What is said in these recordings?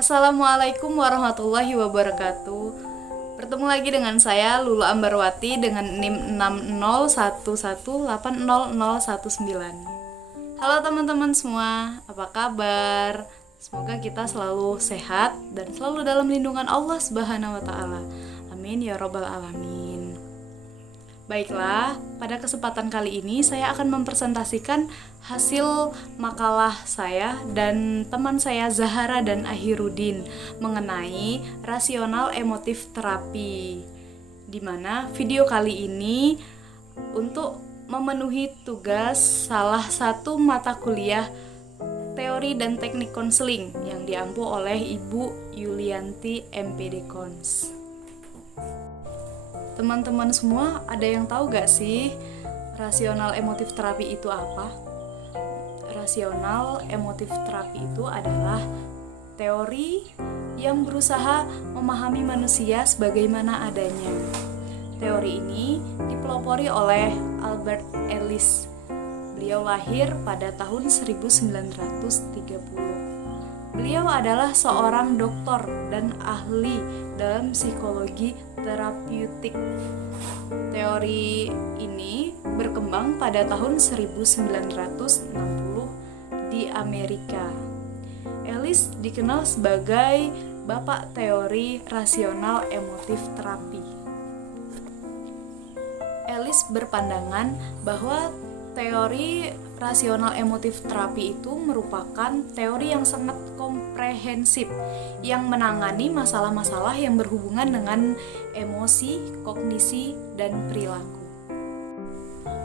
Assalamualaikum warahmatullahi wabarakatuh. Bertemu lagi dengan saya Lulu Ambarwati dengan NIM 6011808019. Halo teman-teman semua, apa kabar? Semoga kita selalu sehat dan selalu dalam lindungan Allah Subhanahu wa taala. Amin ya rabbal alamin. Baiklah, pada kesempatan kali ini saya akan mempresentasikan hasil makalah saya dan teman saya Zahara dan Ahirudin mengenai rasional emotif terapi, di mana video kali ini untuk memenuhi tugas salah satu mata kuliah teori dan teknik konseling yang diampu oleh Ibu Yulianti MPD Kons. Teman-teman semua, ada yang tahu gak sih rasional emotif terapi itu apa? Rasional emotif terapi itu adalah teori yang berusaha memahami manusia sebagaimana adanya. Teori ini dipelopori oleh Albert Ellis. Beliau lahir pada tahun 1930. Beliau adalah seorang doktor dan ahli dalam psikologi terapeutik. Teori ini berkembang pada tahun 1960 di Amerika. Ellis dikenal sebagai bapak teori rasional emotif terapi. Ellis berpandangan bahwa teori rasional emotif terapi itu merupakan teori yang sangat komprehensif yang menangani masalah-masalah yang berhubungan dengan emosi, kognisi, dan perilaku.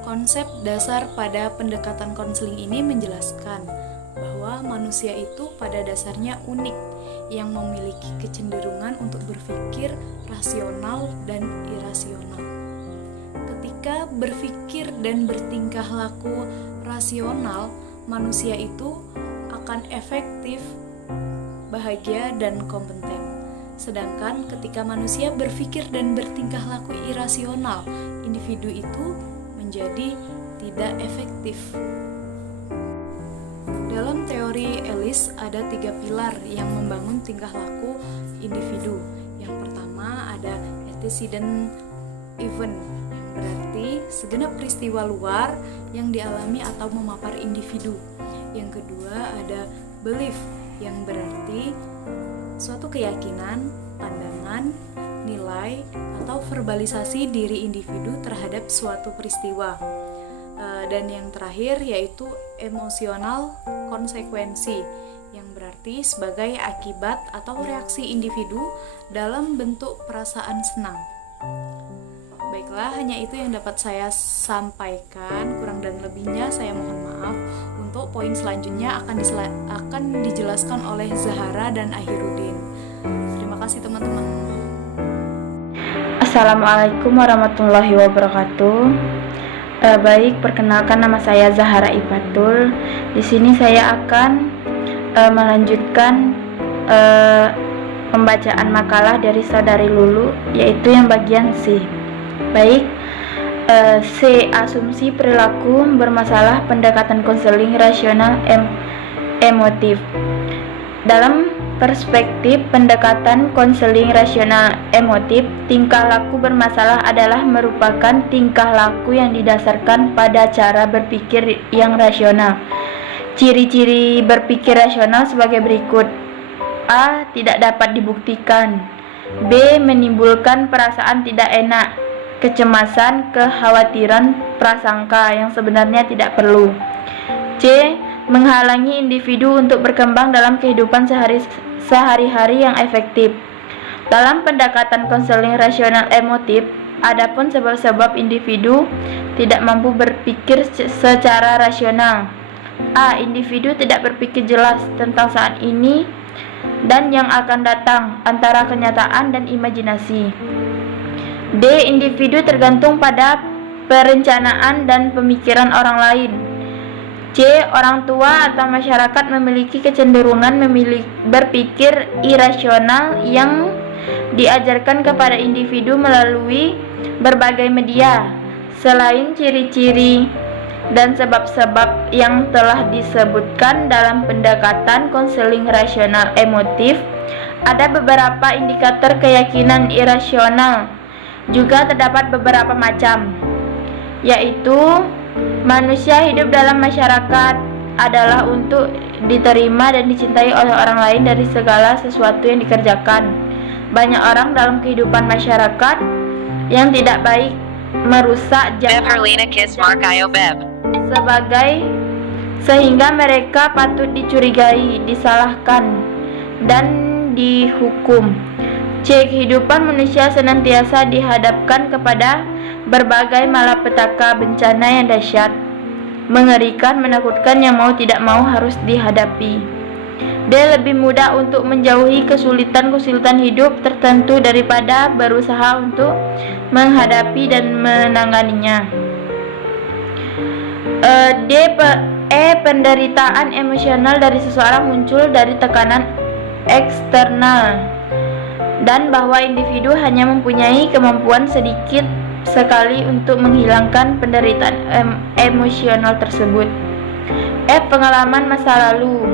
Konsep dasar pada pendekatan konseling ini menjelaskan bahwa manusia itu pada dasarnya unik yang memiliki kecenderungan untuk berpikir rasional dan irasional. Ketika berpikir dan bertingkah laku rasional, manusia itu akan efektif, bahagia, dan kompeten. Sedangkan ketika manusia berpikir dan bertingkah laku irasional, individu itu menjadi tidak efektif. Dalam teori Ellis ada 3 pilar yang membangun tingkah laku individu. Yang pertama ada antecedent event, berarti segenap peristiwa luar yang dialami atau memapar individu. Yang kedua ada belief, yang berarti suatu keyakinan, pandangan, nilai, atau verbalisasi diri individu terhadap suatu peristiwa. Dan yang terakhir yaitu emosional konsekuensi, yang berarti sebagai akibat atau reaksi individu dalam bentuk perasaan senang. Baiklah, hanya itu yang dapat saya sampaikan. Kurang dan lebihnya saya mohon maaf. Untuk poin selanjutnya akan dijelaskan oleh Zahara dan Ahirudin. Terima kasih teman-teman. Assalamualaikum warahmatullahi wabarakatuh. Baik, perkenalkan nama saya Zahara Ifatul. Di sini saya akan melanjutkan pembacaan makalah dari saudari Lulu, yaitu yang bagian C. Baik, C. Asumsi perilaku bermasalah pendekatan konseling rasional emotif. Dalam perspektif pendekatan konseling rasional emotif, tingkah laku bermasalah adalah merupakan tingkah laku yang didasarkan pada cara berpikir yang rasional. Ciri-ciri berpikir rasional sebagai berikut. A. Tidak dapat dibuktikan. B. Menimbulkan perasaan tidak enak, kecemasan, kekhawatiran, prasangka yang sebenarnya tidak perlu. C. Menghalangi individu untuk berkembang dalam kehidupan sehari-hari yang efektif. Dalam pendekatan konseling rasional emotif, adapun sebab-sebab individu tidak mampu berpikir secara rasional. A. Individu tidak berpikir jelas tentang saat ini dan yang akan datang, antara kenyataan dan imajinasi. D. Individu tergantung pada perencanaan dan pemikiran orang lain. C. Orang tua atau masyarakat memiliki kecenderungan berpikir irasional yang diajarkan kepada individu melalui berbagai media. Selain ciri-ciri dan sebab-sebab yang telah disebutkan dalam pendekatan konseling rasional emotif, ada beberapa indikator keyakinan irasional. Juga terdapat beberapa macam, yaitu manusia hidup dalam masyarakat adalah untuk diterima dan dicintai oleh orang lain dari segala sesuatu yang dikerjakan. Banyak orang dalam kehidupan masyarakat yang tidak baik merusak sehingga mereka patut dicurigai, disalahkan, dan dihukum. Kehidupan manusia senantiasa dihadapkan kepada berbagai malapetaka, bencana yang dahsyat, mengerikan, menakutkan yang mau tidak mau harus dihadapi. Dia lebih mudah untuk menjauhi kesulitan-kesulitan hidup tertentu daripada berusaha untuk menghadapi dan menanganinya. Penderitaan emosional dari seseorang muncul dari tekanan eksternal, dan bahwa individu hanya mempunyai kemampuan sedikit sekali untuk menghilangkan penderitaan emosional tersebut. Pengalaman masa lalu.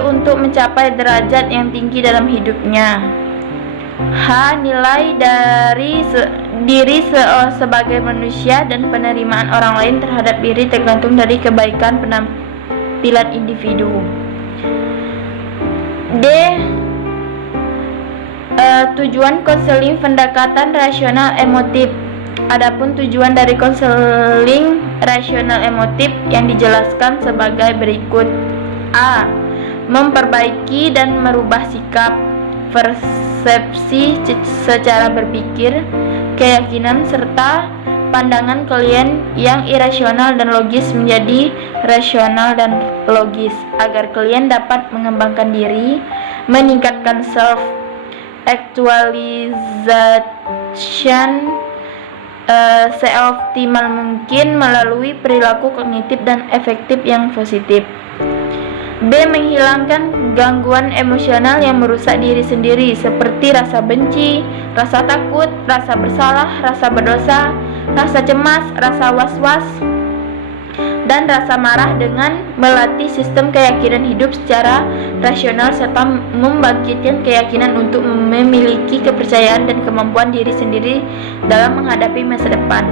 Untuk mencapai derajat yang tinggi dalam hidupnya. Nilai dari diri sebagai manusia dan penerimaan orang lain terhadap diri tergantung dari kebaikan penampilan individu. Tujuan konseling pendekatan rasional emotif. Adapun tujuan dari konseling rasional emotif yang dijelaskan sebagai berikut. A. Memperbaiki dan merubah sikap, persepsi secara berpikir, keyakinan, serta pandangan klien yang irasional dan logis menjadi rasional dan logis, agar klien dapat mengembangkan diri, meningkatkan self-actualization seoptimal mungkin melalui perilaku kognitif dan efektif yang positif. B. Menghilangkan gangguan emosional yang merusak diri sendiri seperti rasa benci, rasa takut, rasa bersalah, rasa berdosa, rasa cemas, rasa was-was, dan rasa marah dengan melatih sistem keyakinan hidup secara rasional serta membangkitkan keyakinan untuk memiliki kepercayaan dan kemampuan diri sendiri dalam menghadapi masa depan.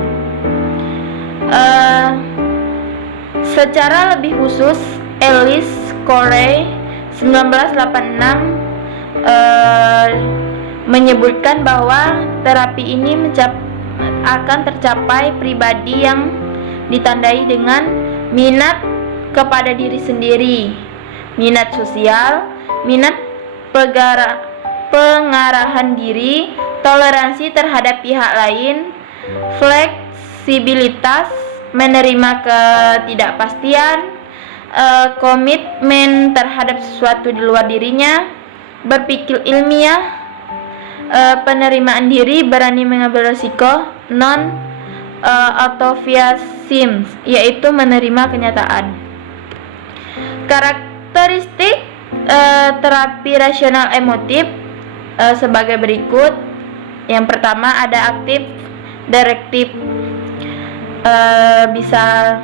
Secara lebih khusus, Ellis Corey 1986 menyebutkan bahwa terapi ini akan tercapai pribadi yang ditandai dengan minat kepada diri sendiri, minat sosial, minat pengarahan diri, toleransi terhadap pihak lain, fleksibilitas, menerima ketidakpastian, komitmen terhadap sesuatu di luar dirinya, berpikir ilmiah, penerimaan diri, berani mengambil risiko, non-autofiasm, yaitu menerima kenyataan. Karakteristik terapi rasional emotif sebagai berikut. Yang pertama ada aktif, direktif. Bisa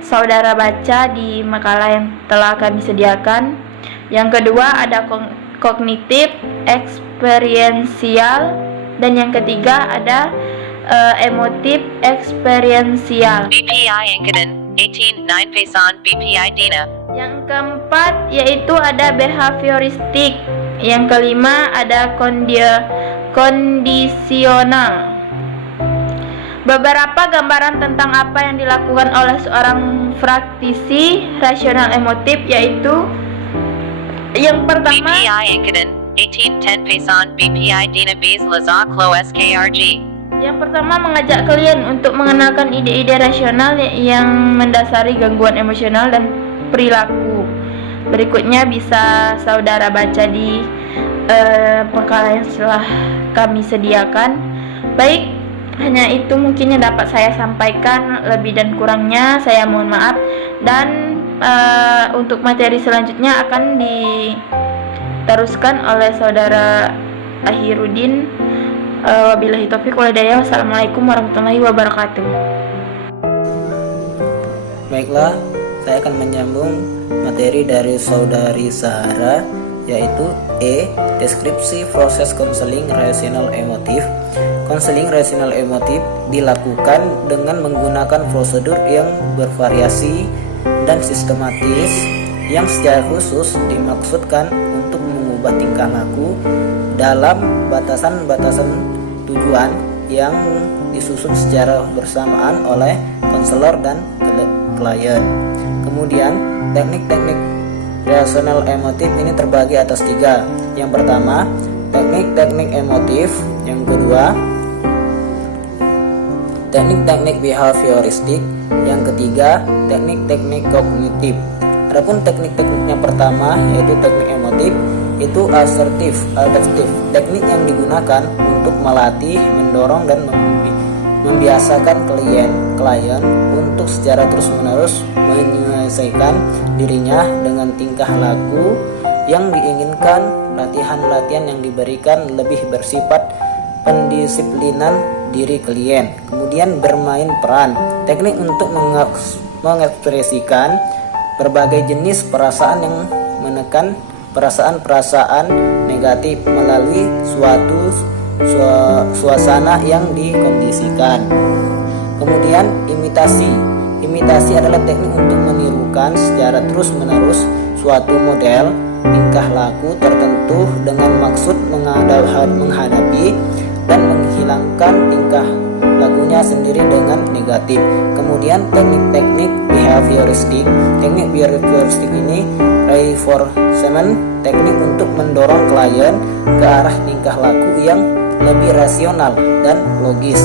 saudara baca di makalah yang telah kami sediakan. Yang kedua ada kognitif, eksperiensial, dan yang ketiga ada emotif eksperiensial. BPI Angkatan 18 Pesan BPI Dina. Yang keempat yaitu ada behavioristik. Yang kelima ada kondisional. Beberapa gambaran tentang apa yang dilakukan oleh seorang praktisi rasional emotif yaitu yang pertama BPI Angkatan 18 Pesan BPI Dina Bs Lazak Lo SKRG. Yang pertama mengajak klien untuk mengenalkan ide-ide rasional yang mendasari gangguan emosional dan perilaku. Berikutnya bisa saudara baca di makalah yang telah kami sediakan. Baik, hanya itu mungkin yang dapat saya sampaikan, lebih dan kurangnya saya mohon maaf. Dan untuk materi selanjutnya akan diteruskan oleh saudara Akhirudin. Wabillahi taufiq wal hidayah. Wassalamualaikum warahmatullahi wabarakatuh. Baiklah, saya akan menyambung materi dari saudari Zahara, yaitu E. Deskripsi proses konseling rasional emotif. Konseling rasional emotif dilakukan dengan menggunakan prosedur yang bervariasi dan sistematis yang secara khusus dimaksudkan untuk mengubah tingkah laku dalam batasan-batasan tujuan yang disusun secara bersamaan oleh konselor dan klien. Kemudian teknik-teknik rasional emotif ini terbagi atas 3. Yang pertama, teknik-teknik emotif. Yang kedua, teknik-teknik behavioristik. Yang ketiga, teknik-teknik kognitif. Adapun teknik-teknik yang pertama, yaitu teknik emotif, itu asertif, adaptif. Teknik yang digunakan untuk melatih, mendorong dan membiasakan klien untuk secara terus-menerus menyelesaikan dirinya dengan tingkah laku yang diinginkan. Latihan-latihan yang diberikan lebih bersifat pendisiplinan diri klien. Kemudian bermain peran, teknik untuk mengekspresikan berbagai jenis perasaan yang menekan perasaan-perasaan negatif melalui suatu suasana yang dikondisikan. Kemudian imitasi adalah teknik untuk menirukan secara terus-menerus suatu model tingkah laku tertentu dengan maksud menghadapi dan menghilangkan tingkah lakunya sendiri dengan negatif. Kemudian teknik-teknik behavioristik. Teknik behavioristik ini reinforcement, teknik untuk mendorong klien ke arah tingkah laku yang lebih rasional dan logis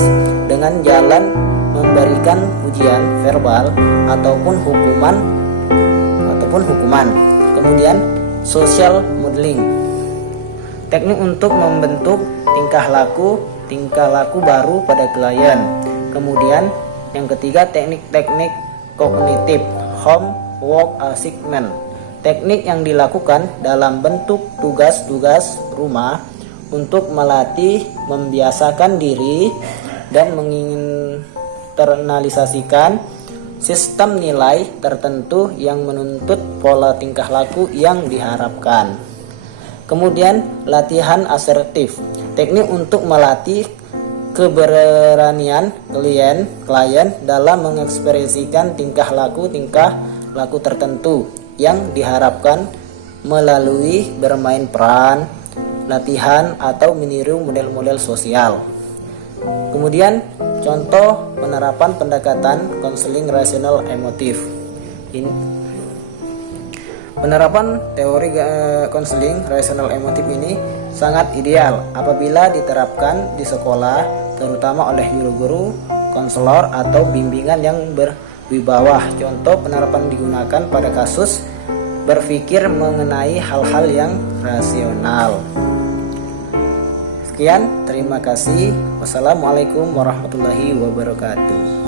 dengan jalan memberikan pujian verbal ataupun hukuman. Kemudian social modeling, teknik untuk membentuk tingkah laku baru pada klien. Kemudian yang ketiga, teknik-teknik kognitif, homework assignment, teknik yang dilakukan dalam bentuk tugas-tugas rumah untuk melatih, membiasakan diri dan menginternalisasikan sistem nilai tertentu yang menuntut pola tingkah laku yang diharapkan. Kemudian latihan asertif, teknik untuk melatih keberanian klien dalam mengekspresikan tingkah laku tertentu yang diharapkan melalui bermain peran, latihan atau meniru model-model sosial. Kemudian contoh penerapan pendekatan konseling rasional emotif. Penerapan teori konseling rasional emotif ini sangat ideal apabila diterapkan di sekolah, terutama oleh guru-guru, konselor atau bimbingan yang berwibawah. Contoh penerapan digunakan pada kasus berpikir mengenai hal-hal yang rasional. Sekian, terima kasih. Wassalamualaikum warahmatullahi wabarakatuh.